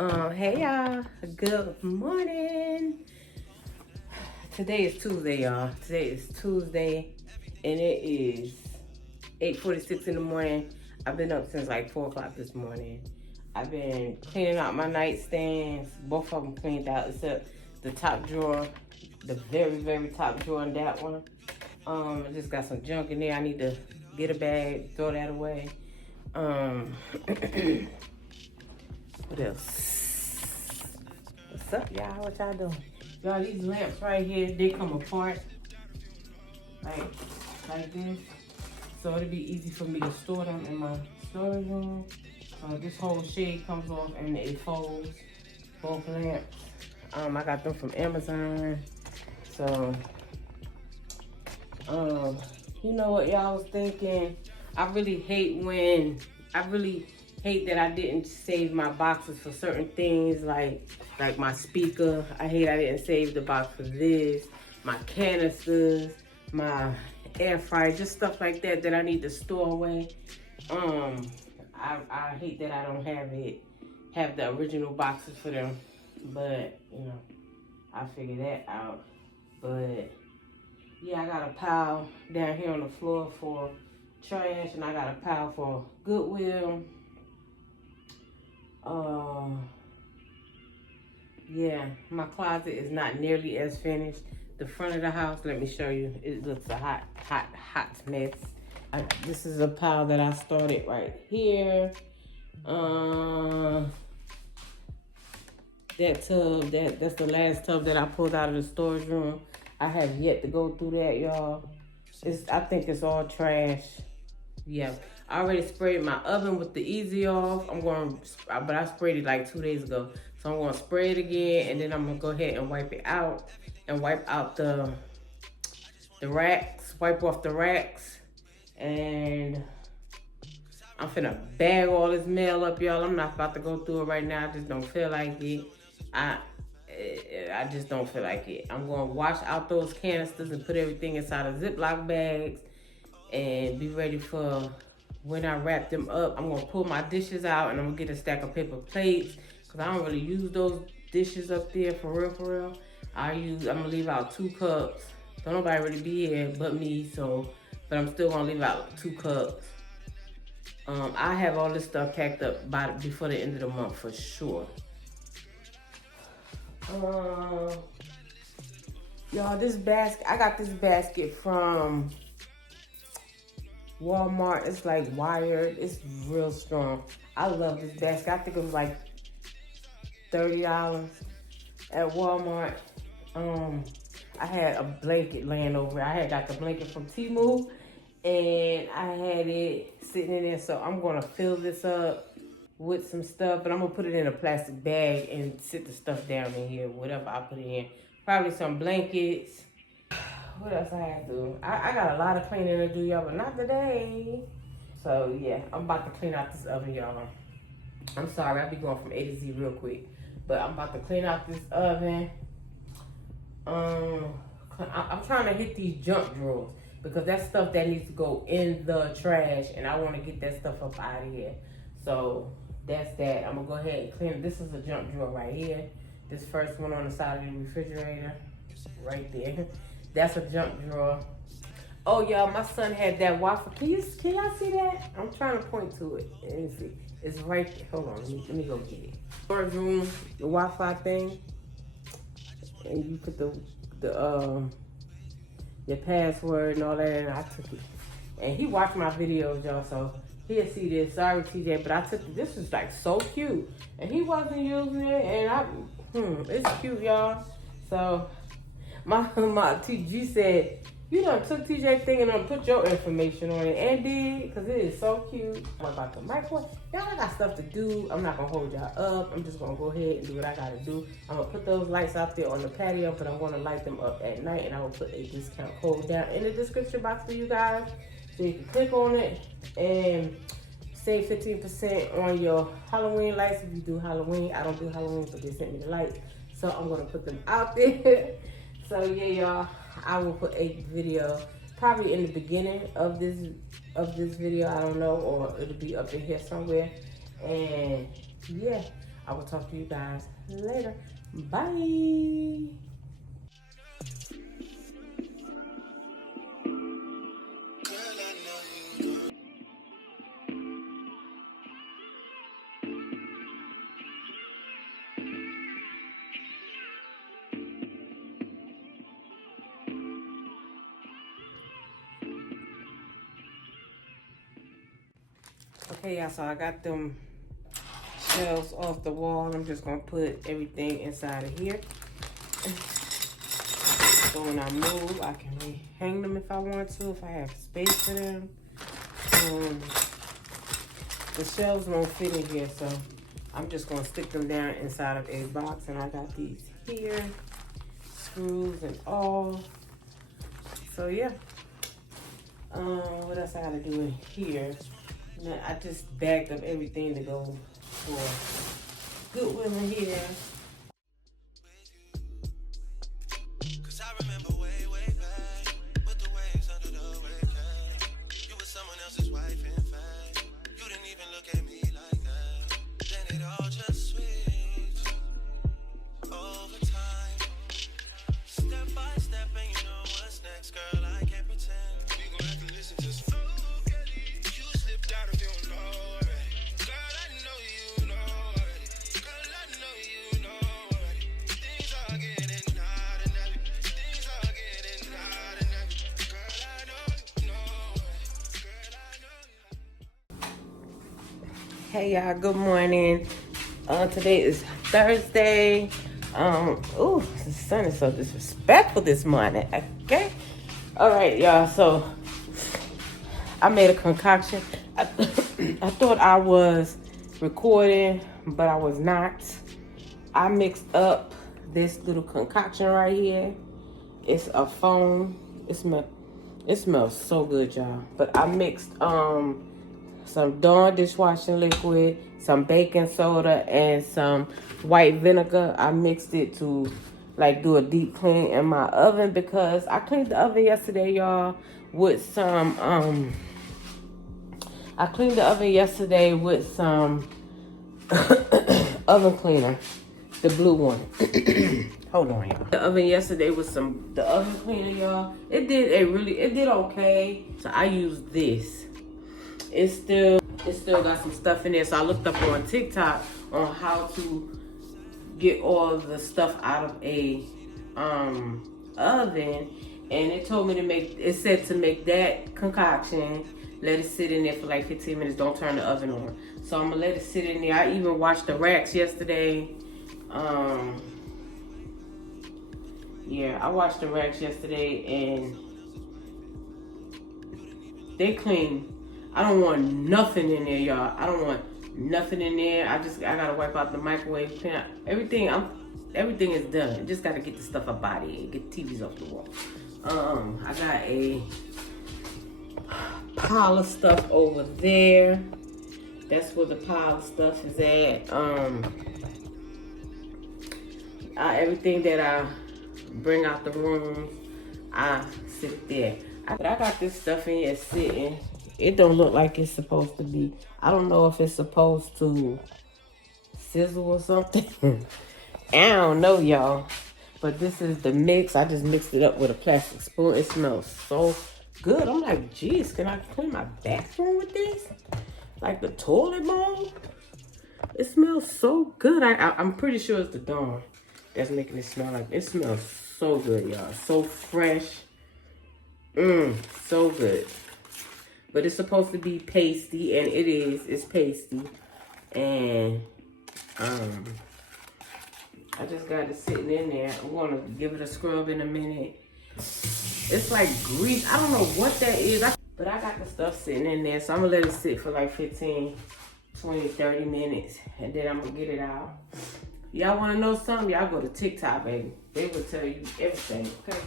Hey y'all, good morning. Today is Tuesday, y'all. Today is Tuesday, and it is 8:46 in the morning. I've been up since like 4 o'clock this morning. I've been cleaning out my nightstands. Both of them cleaned out except the top drawer, the very, very top drawer in that one. I just got some junk in there. I need to get a bag, throw that away. What else? What's up, y'all? What y'all doing? Y'all, these lamps right here, they come apart like this. So it'll be easy for me to store them in my storage room. This whole shade comes off and it folds, both lamps. I got them from Amazon. So, you know what y'all was thinking? I really hate that I didn't save my boxes for certain things like my speaker. I hate I didn't save the box for this, my canisters, my air fryer, just stuff like that I need to store away. I hate that I don't have the original boxes for them, but you know, I figure that out. But yeah, I got a pile down here on the floor for trash, and I got a pile for Goodwill. Yeah, my closet is not nearly as finished. The front of the house, let me show you. It looks a hot mess. This is a pile that I started right here. That tub, that's the last tub that I pulled out of the storage room. I have yet to go through that, y'all. I think it's all trash. Yeah, I already sprayed my oven with the Easy Off. But I sprayed it like 2 days ago. So I'm gonna spray it again, and then I'm gonna go ahead and wipe it out and wipe out the racks, wipe off the racks. And I'm finna bag all this mail up, y'all. I'm not about to go through it right now. I just don't feel like it. I just don't feel like it. I'm gonna wash out those canisters and put everything inside of Ziploc bags and be ready for when I wrap them up. I'm gonna pull my dishes out and I'm gonna get a stack of paper plates because I don't really use those dishes up there for real. I'm gonna leave out 2 cups. Don't nobody really be here but me, but I'm still gonna leave out 2 cups. I have all this stuff packed up before the end of the month for sure. Y'all, this basket, I got this basket from Walmart. It's like wired. It's real strong. I love this basket. I think it was like $30 at Walmart. I had a blanket laying over. I had got the blanket from Temu, and I had it sitting in there. So I'm gonna fill this up with some stuff, but I'm gonna put it in a plastic bag and sit the stuff down in here, whatever I put it in. Probably some blankets. What else I have to do? I got a lot of cleaning to do, y'all, but not today. So yeah, I'm about to clean out this oven, y'all. I'm sorry, I'll be going from A to Z real quick, but I'm about to clean out this oven. I'm trying to hit these junk drawers because that's stuff that needs to go in the trash, and I want to get that stuff up out of here. So that's that. I'm gonna go ahead and clean. This is a junk drawer right here. This first one on the side of the refrigerator, right there. That's a junk drawer. Oh, y'all, my son had that Wi-Fi. Can y'all see that? I'm trying to point to it. Let me see. It's right there. Hold on. Let me go get it. Storage room, the Wi-Fi thing. And you put your password and all that, and I took it. And he watched my videos, y'all, so he'll see this. Sorry, TJ, but I took it. This was like so cute. And he wasn't using it, and it's cute, y'all. So my TG said, you done took TJ thing and done put your information on it, and did, because it is so cute. I'm about the microwave. Y'all, I got stuff to do. I'm not going to hold y'all up. I'm just going to go ahead and do what I got to do. I'm going to put those lights out there on the patio, but I'm going to light them up at night, and I will put a discount code down in the description box for you guys, so you can click on it and save 15% on your Halloween lights if you do Halloween. I don't do Halloween, but they sent me the lights, so I'm going to put them out there. So yeah, y'all, I will put a video probably in the beginning of this video. I don't know, or it'll be up in here somewhere. And yeah, I will talk to you guys later. Bye. Okay, y'all, so I got them shelves off the wall. I'm just gonna put everything inside of here. So when I move, I can hang them if I want to, if I have space for them. The shelves won't fit in here, so I'm just gonna stick them down inside of a box. And I got these here, screws and all. So yeah. What else I gotta do in here? Now, I just bagged up everything to go for Goodwill in here. Cause I remember way back with the waves under the wave cap. You were someone else's wife, in fact. You didn't even look at me like that. Then it all just switched over time. Step by step, and you know what's next, girl. I can't pretend. We gon' have to listen to some. Hey y'all, good morning. Today is Thursday. Ooh, the sun is so disrespectful this morning. Okay. All right, y'all. So I made a concoction. I thought I was recording, but I was not. I mixed up this little concoction right here. It's a foam. It smells so good, y'all. But I mixed some Dawn dishwashing liquid, some baking soda, and some white vinegar. I mixed it to like do a deep clean in my oven because I cleaned the oven yesterday, y'all, with some I cleaned the oven yesterday with some oven cleaner, the blue one. Hold on, y'all. The oven yesterday with the oven cleaner, y'all. It did okay. So I used this. It still got some stuff in there. So I looked up on TikTok on how to get all the stuff out of a oven, and it told me it said to make that concoction, let it sit in there for like 15 minutes. Don't turn the oven on. So I'm gonna let it sit in there. I even washed the racks yesterday. Yeah, I washed the racks yesterday and they clean. I don't want nothing in there, y'all. I don't want nothing in there. I gotta wipe out the microwave pan. Everything is done. Just gotta get the stuff up out of here. Get the TVs off the wall. I got a pile of stuff over there. That's where the pile of stuff is at. Everything that I bring out the rooms, I sit there. But I got this stuff in here sitting. It don't look like it's supposed to be. I don't know if it's supposed to sizzle or something. I don't know, y'all. But this is the mix. I just mixed it up with a plastic spoon. It smells so good. I'm like, geez, can I clean my bathroom with this? Like the toilet bowl? It smells so good. I'm pretty sure it's the Dawn that's making it smell like it smells so good, y'all. So fresh. So good. But it's supposed to be pasty, and it is. It's pasty. And I just got it sitting in there. I'm gonna give it a scrub in a minute. It's like grease. I don't know what that is. But I got the stuff sitting in there, so I'm gonna let it sit for like 15, 20, 30 minutes, and then I'm gonna get it out. Y'all wanna know something? Y'all go to TikTok, baby. They will tell you everything, okay?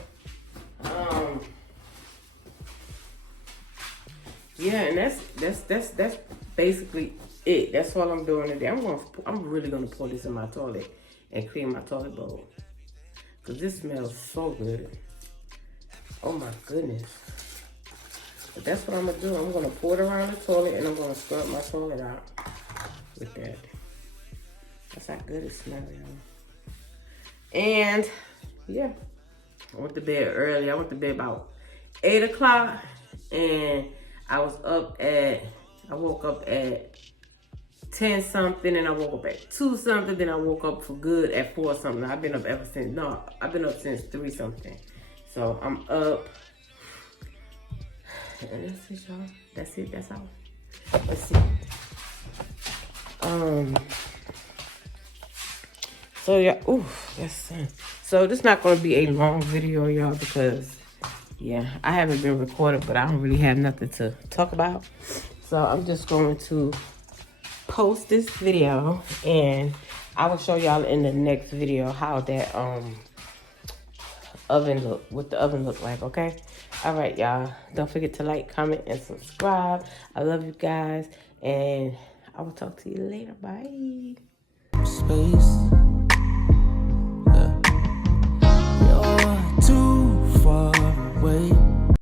Yeah, and that's basically it. That's all I'm doing today. I'm really gonna pour this in my toilet and clean my toilet bowl, cause this smells so good. Oh my goodness. But that's what I'm gonna do. I'm gonna pour it around the toilet and I'm gonna scrub my toilet out with that. That's how good it smells, y'all. And yeah, I went to bed early. I went to bed about 8 o'clock, and I woke up at 10 something, and I woke up at 2 something, then I woke up for good at 4 something. I've been up ever since. No, I've been up since 3 something. So I'm up. And that's it, y'all. That's it. That's all. Let's see. So yeah, ooh, that's so this is not gonna be a long video, y'all, because yeah, I haven't been recorded, but I don't really have nothing to talk about. So I'm just going to post this video, and I will show y'all in the next video how that oven look, what the oven look like. Okay, all right, y'all, don't forget to like, comment, and subscribe. I love you guys, and I will talk to you later. Bye. Space. Yeah. You're too far away.